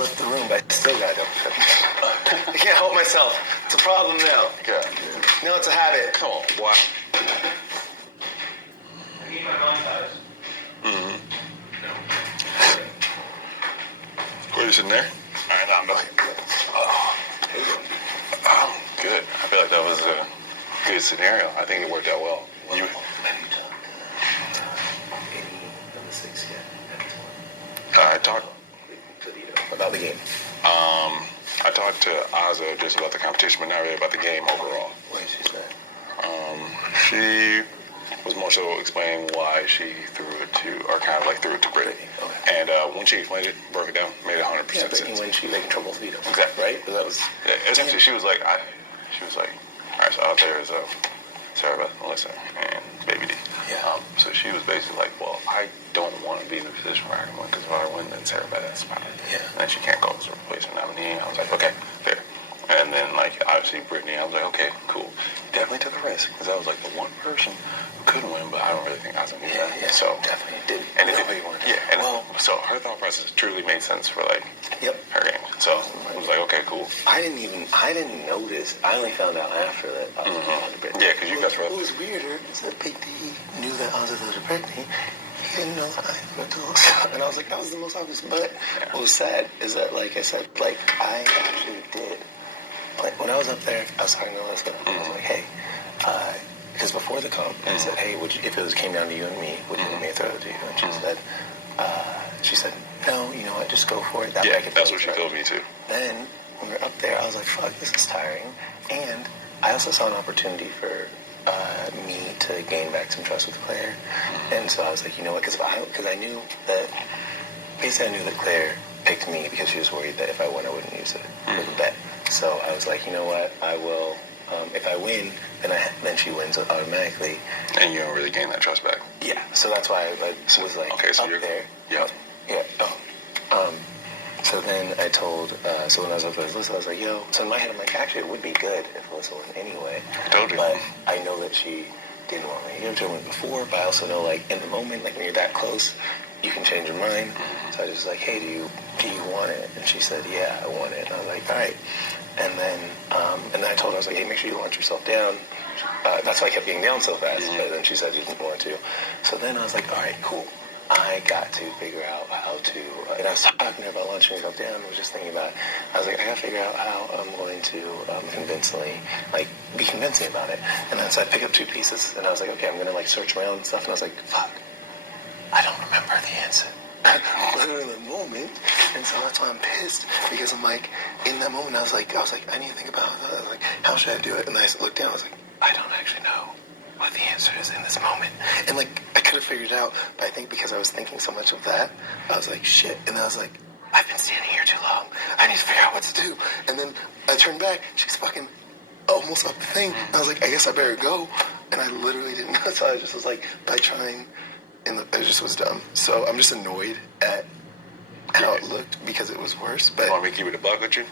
left the room, but I still got double check. I can't help myself. It's a problem now. Yeah. Now it's a habit. Come on, why? I need my montage. What are you sitting there? All right, now I'm back. Oh, good. I feel like that was a good scenario. I think it worked out well. Have you talked to any of the six yet? I talked About the game. I talked to Aza just about the competition, but not really about the game overall. What did she say? She was more so explaining why she threw it to, or kind of like threw it to Brittany. Okay. And when she explained it, broke it down, made it 100% Brittany sense. when she making trouble with Vito. Exactly. Right? But that was... Yeah, essentially, she was like, all right, so out there is Sarah Beth, Melissa, and Baby D. Yeah. So she was basically like, well, I don't want to be in a position where I can win, because if I win, then Sarah Beth has power. Yeah. And then she can't go as a replacement nominee. I was like, okay, fair. And then, like, obviously, Brittany, I was like, okay, cool. Definitely took a risk, because I was like the one person who couldn't win, but I don't really think I was going to do that. Yeah, so definitely did. And so her thought process truly made sense for, like, her game. So I was like, okay, cool. I didn't notice. I only found out after that I was going to Brittany. Yeah, because you got What was weirder is that Big D knew that I was going to Brittany. He didn't know that I went to the and I was like, that was the most obvious. But what was sad is that, like I said, like, I actually did. Like, when I was up there, I was talking to Melissa. I was like, hey, because before the comp, I said, hey, if it came down to you and me, would you want me to throw it to you? And she said, no, you know what, just go for it. That's what she told me too. Then, when we were up there, I was like, fuck, this is tiring. And I also saw an opportunity for me to gain back some trust with Claire. And so I was like, you know what, because I knew that, basically I knew that Claire picked me because she was worried that if I won, I wouldn't use it with a bet. So I was like, you know what, I will, if I win, then she wins automatically. And you don't really gain that trust back. Yeah, so that's why I was like, okay, so up you're there. Yeah. Yeah. So then I told, so when I was up with Alyssa, I was like, yo, so in my head, I'm like, actually, it would be good if Alyssa won anyway. I told you. But I know that she didn't want me to give it to her before, but I also know, like, in the moment, like, when you're that close, you can change your mind. So I was just like, hey, do you want it? And she said, yeah, I want it. And I was like, all right. And then I told her, I was like, hey, make sure you launch yourself down. That's why I kept getting down so fast. But then she said she didn't want to. So then I was like, all right, cool. I got to figure out how to, and I was talking to her about launching myself down. I was just thinking about, I was like, I got to figure out how I'm going to be convincing about it. And then so I picked up two pieces, and I was like, okay, I'm going to, like, search around and stuff. And I was like, fuck, I don't remember the answer. Literally in the moment. And so that's why I'm pissed, because I'm like, in that moment, I was like, I need to think about it. I was like, how should I do it? And I looked down, I was like, I don't actually know what the answer is in this moment. And, like, I could have figured it out, but I think because I was thinking so much of that, I was like, shit. And then I was like, I've been standing here too long. I need to figure out what to do. And then I turned back. She's fucking almost up the thing. And I was like, I guess I better go. And I literally didn't know. So I just was like, by trying, it just was dumb. So I'm just annoyed at how it looked because it was worse. But You want me to keep it a buck with you?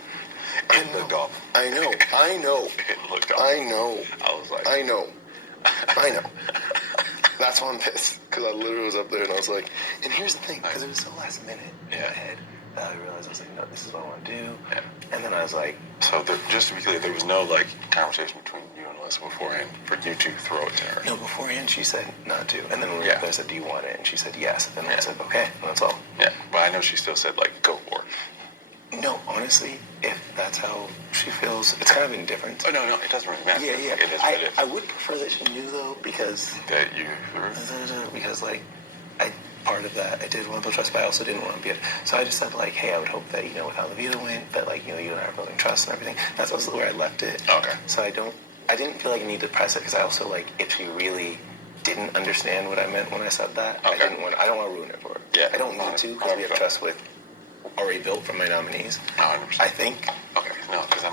It looked off. I know. It looked off. I know. I was like... I know. That's why I'm pissed, because I literally was up there and I was like, and here's the thing, because it was so last minute in my head that I realized I was like, no, this is what I want to do. Yeah. And then I was like, So just to be clear, there was no, like, conversation between you and Alyssa beforehand for you to throw it to her. no, beforehand she said not to. And then when we were up there, I said, do you want it? And she said yes. And then I said, okay, and that's all. Yeah, but I know she still said, like, go for it. No, honestly, if that's how she feels, it's kind of indifferent. Oh, no, it doesn't really matter. Yeah. It is what it is. I would prefer that she knew, though, because... That you threw? Because, like, part of that, I did want to build trust, but I also didn't want to be it. So I just said, like, hey, I would hope that, with how the Vita went, that, like, you and I are building trust and everything. That's also where I left it. Okay. So I didn't feel like I needed to press it, because I also, like, if she really didn't understand what I meant when I said that, Okay. I don't want to ruin it for her. Yeah. I don't need to, because we have trust with already built from my nominees. 100%. I think. Okay, no, because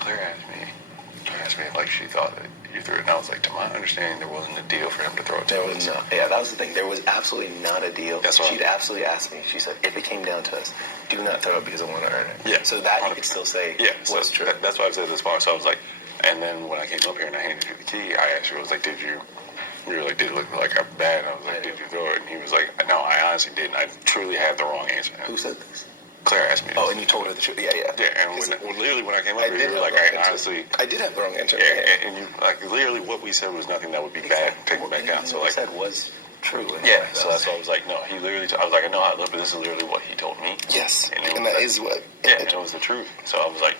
Claire asked me if, like, she thought that you threw it, and I was like, to my understanding, there wasn't a deal for him to throw it to There us. was not. Yeah, that was the thing. There was absolutely not a deal. That's what She'd absolutely asked me. She said, if it came down to us, do not throw it because I want to earn it. Yeah. So that 100%. you could still say was true. That's why I said this far. So I was like, and then when I came up here and I handed you the key, I asked you, I was like, did it look like a bad? I was like, did you throw it? And he was like, no, I honestly didn't. I truly had the wrong answer. Who said this? Claire asked me this. Oh, and you told her the truth. Yeah. Yeah, and literally when I came up I here, did you were have like, the wrong I answer. honestly... I did have the wrong answer. Yeah, and you, like, literally what we said was nothing that would be bad, taken back out. So, what like... I said was true. Yeah, so that's why I was like, no, he literally... I was like, I know how I look, but this is literally what he told me. Yes, And that is what... Yeah, and it was the truth. So I was like,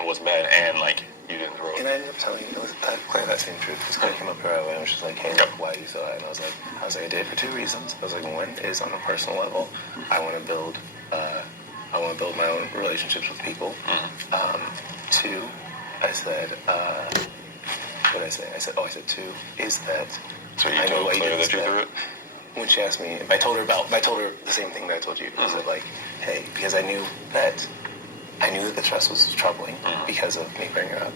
it wasn't bad, and, like, you didn't throw it. And I ended up telling you, Claire, that same truth. Because Claire came up here and was just like, hey, why do you throw that? And I was like, I did it for two reasons. I was like, one is on a personal level, I want to build my own relationships with people. Two, I said, what did I say? I said two is that... So you told Claire that you threw it? When she asked me, I told her the same thing that I told you. I said, like, hey, because I knew that the trust was troubling because of me bringing it up.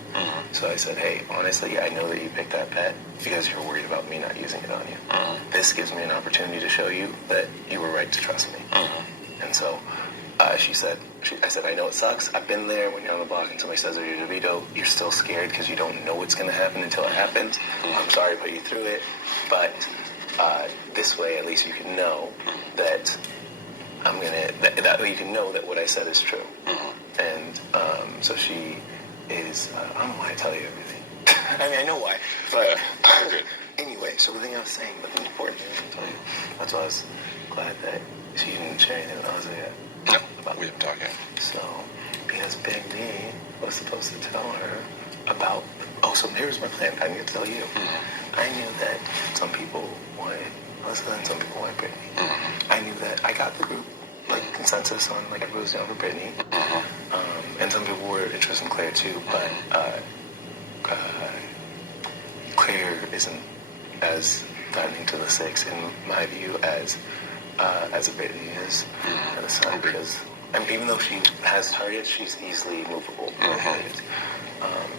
So I said, hey, honestly, I know that you picked that pet because you're worried about me not using it on you. This gives me an opportunity to show you that you were right to trust me. And so I said, I know it sucks. I've been there when you're on the block and somebody says that you're DeVito. You're still scared because you don't know what's going to happen until it happens. I'm sorry to put you through it, but this way at least you can know that that way you can know that what I said is true. And so she is, I don't know why I tell you everything. I mean, I know why, but anyway, so the thing I was saying, but the important thing I tell you, that's why I was glad that she didn't share anything with Ozzy yet. No, we haven't talked yet. So, because Big D was supposed to tell her about, so here's my plan, I need to tell you. I knew that some people wanted Melissa and some people wanted Brittany. I knew that I got the group consensus on everybody was down for Brittany, and some people were interested in Claire too, but Claire isn't as threatening to the six in my view as a Brittany is to the sun, because even though she has targets, she's easily movable.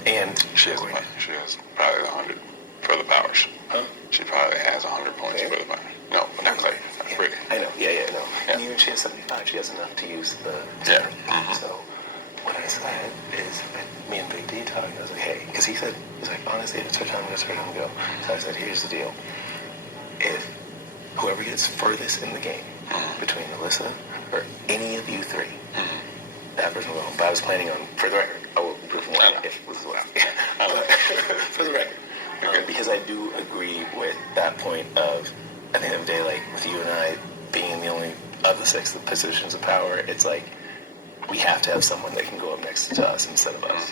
And she has probably 100 for the powers. She probably has 100 points for the powers. No, not Claire. Brittany. I know, no. And even she has 75, she has enough to use the... So, what I said is, me and Big D talking, I was like, hey, because he's like, honestly, if it's her time, it's her time to go. So I said, here's the deal. If whoever gets furthest in the game, between Melissa or any of you three, that person will go home. But I was planning on, for the record, I will prove one if this is what for the record. Because I do agree with that point of, at the end of the day, with you and I being the only of the six positions of power, it's like we have to have someone that can go up next to us instead of us.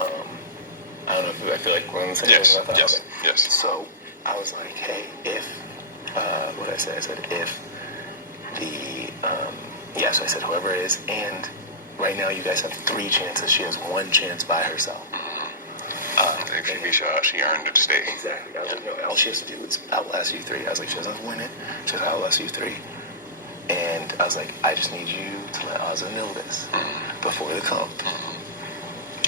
I don't know if I feel like we're on the same page about that. Yes. So I was like, hey, if what did I say? I said if so I said whoever it is, and right now you guys have 3 chances. She has 1 chance by herself. If she be shot, she earned it to stay. Exactly. I was like, no, all she has to do is outlast you 3. I was like, she doesn't have to win it. She has to outlast you 3. And I was like, I just need you to let Ozzy know this before the comp.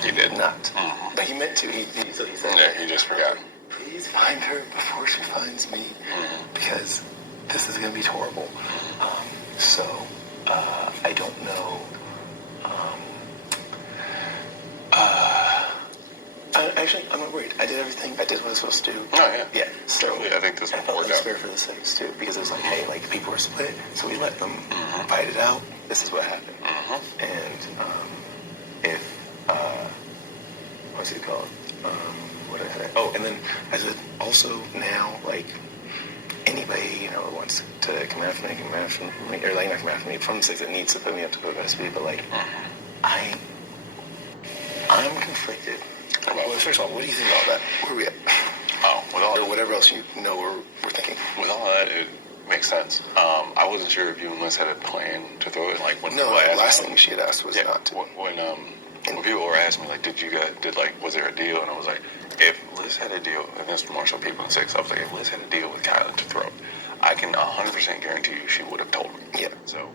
He did not. But he meant to. He said, yeah, he just forgot. Please find her before she finds me, because this is going to be horrible. So, I don't know. Actually, I'm not worried. I did everything. I did what I was supposed to do. Oh, yeah. Yeah. So, I think this I felt worked it was out. fair for the six, too, because it was like, hey, people were split, so we let them fight it out. This is what happened. And, if, what's it called? What did I say? Oh, and then I said, also now, anybody, wants to come after me, or not come after me from the six that needs to put me up to go to SP, but I'm conflicted. Well, first of all, what do you think about that? Where are we at? Or whatever else we're thinking. With all that, it makes sense. I wasn't sure if you and Liz had a plan to throw it. When the last thing she had asked was not to. When people were asking me, was there a deal? And I was like, if Liz had a deal, and there's more so people in six, I was like, if Liz had a deal with Kyla to throw, I can 100% guarantee you she would have told me. Yeah. So,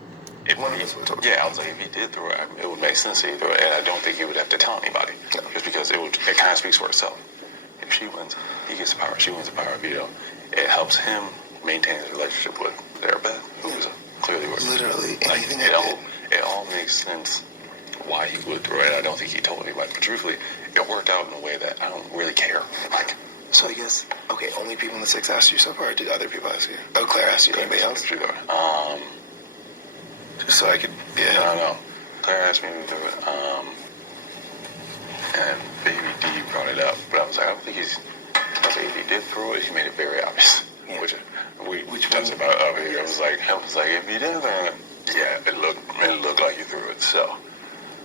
if one of us would have told you. Yeah, I was like, if he did throw it, it would make sense that he threw it, and I don't think he would have to tell anybody. No. Just because it kind of speaks for itself. If she wins, he gets the power. She wins the power veto. It helps him maintain his relationship with Beth, who is clearly working. Literally, anything it all makes sense why he would throw it. I don't think he told anybody, but truthfully, it worked out in a way that I don't really care. So I guess, only people in the six asked you so far, or did other people ask you? Oh, Claire asked you. Anybody else? Just so I could, I don't know. Claire asked me to do it, and Baby D brought it up, but I was like, I don't think he's. I was like, if he did throw it, he made it very obvious. Yeah. Which talks about over here. Yes. I was like, if you did throw it, yeah, it looked like you threw it. So,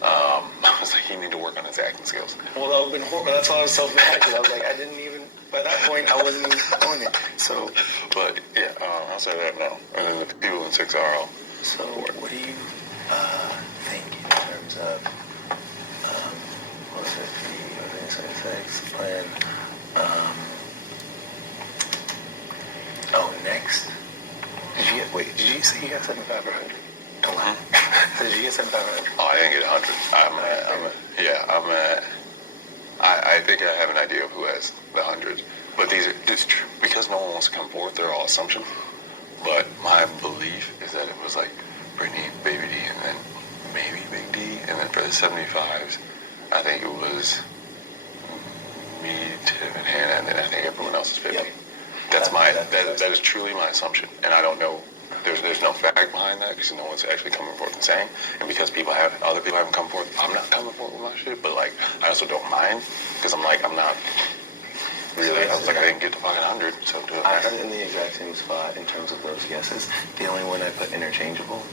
I was like, he need to work on his acting skills. Well, that would have been horrible. That's why I was self-reflective. I was like, I didn't even. By that point, I wasn't even on it. So, but yeah, I'll say that now. And then the people in 6R. So, what do you think in terms of what was it? The plan. Next. Did you say you got 75 or 100? Don't lie. Did you get 75 or 100? Oh, I didn't get 100. I think I have an idea of who has the 100. But these are just because no one wants to come forth, they're all assumptions. But my belief is that it was like Brittany, Baby D, and then maybe Big D. And then for the 75s, I think it was me, Tim, and Hannah, and then I think everyone else is 50. Yep. That is truly my assumption, and I don't know. There's no fact behind that because no one's actually coming forth and saying. And because other people haven't come forth, I'm not coming forth with my shit. But like, I also don't mind because I'm not really. I was like, I didn't get to fucking 100, so do it. I'm in the exact same spot in terms of those guesses. The only one I put interchangeable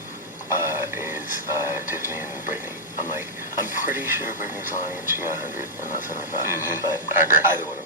is Tiffany and Brittany. I'm pretty sure Brittany's lying and she got 100 and not 75. Mm-hmm. But I agree. Either one of